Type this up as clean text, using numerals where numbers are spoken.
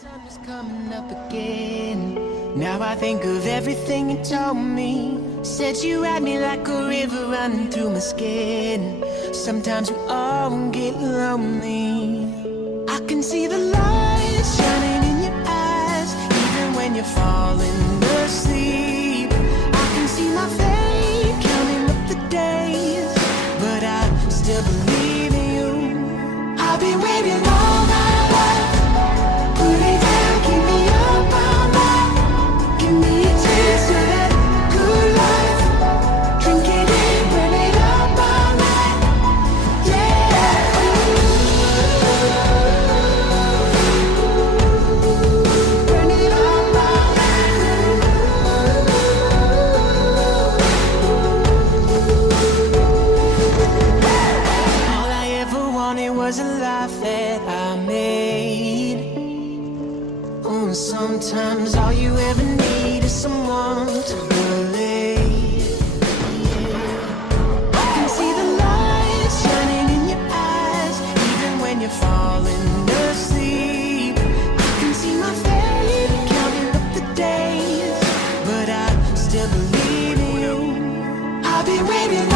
sun was coming up again. Now I think of everything you told me. Said you had me like a river running through my skin. Sometimes we all get lonely. I can see the light shining in your eyes, even when you're falling asleep. I can see my fate counting up the days, but I still believe in you. I've been waiting all my life. Put it down, keep me up all night. Give me a taste of that good life. Drink it in, burn it up all night. Yeah. Burn it up all night. All I ever wanted was a life that I made. Oh, sometimes all you ever need is someone to believe. I can see the light shining in your eyes, even when you're falling asleep. I can see my fate counting up the days, but I still believe in you. I've been waiting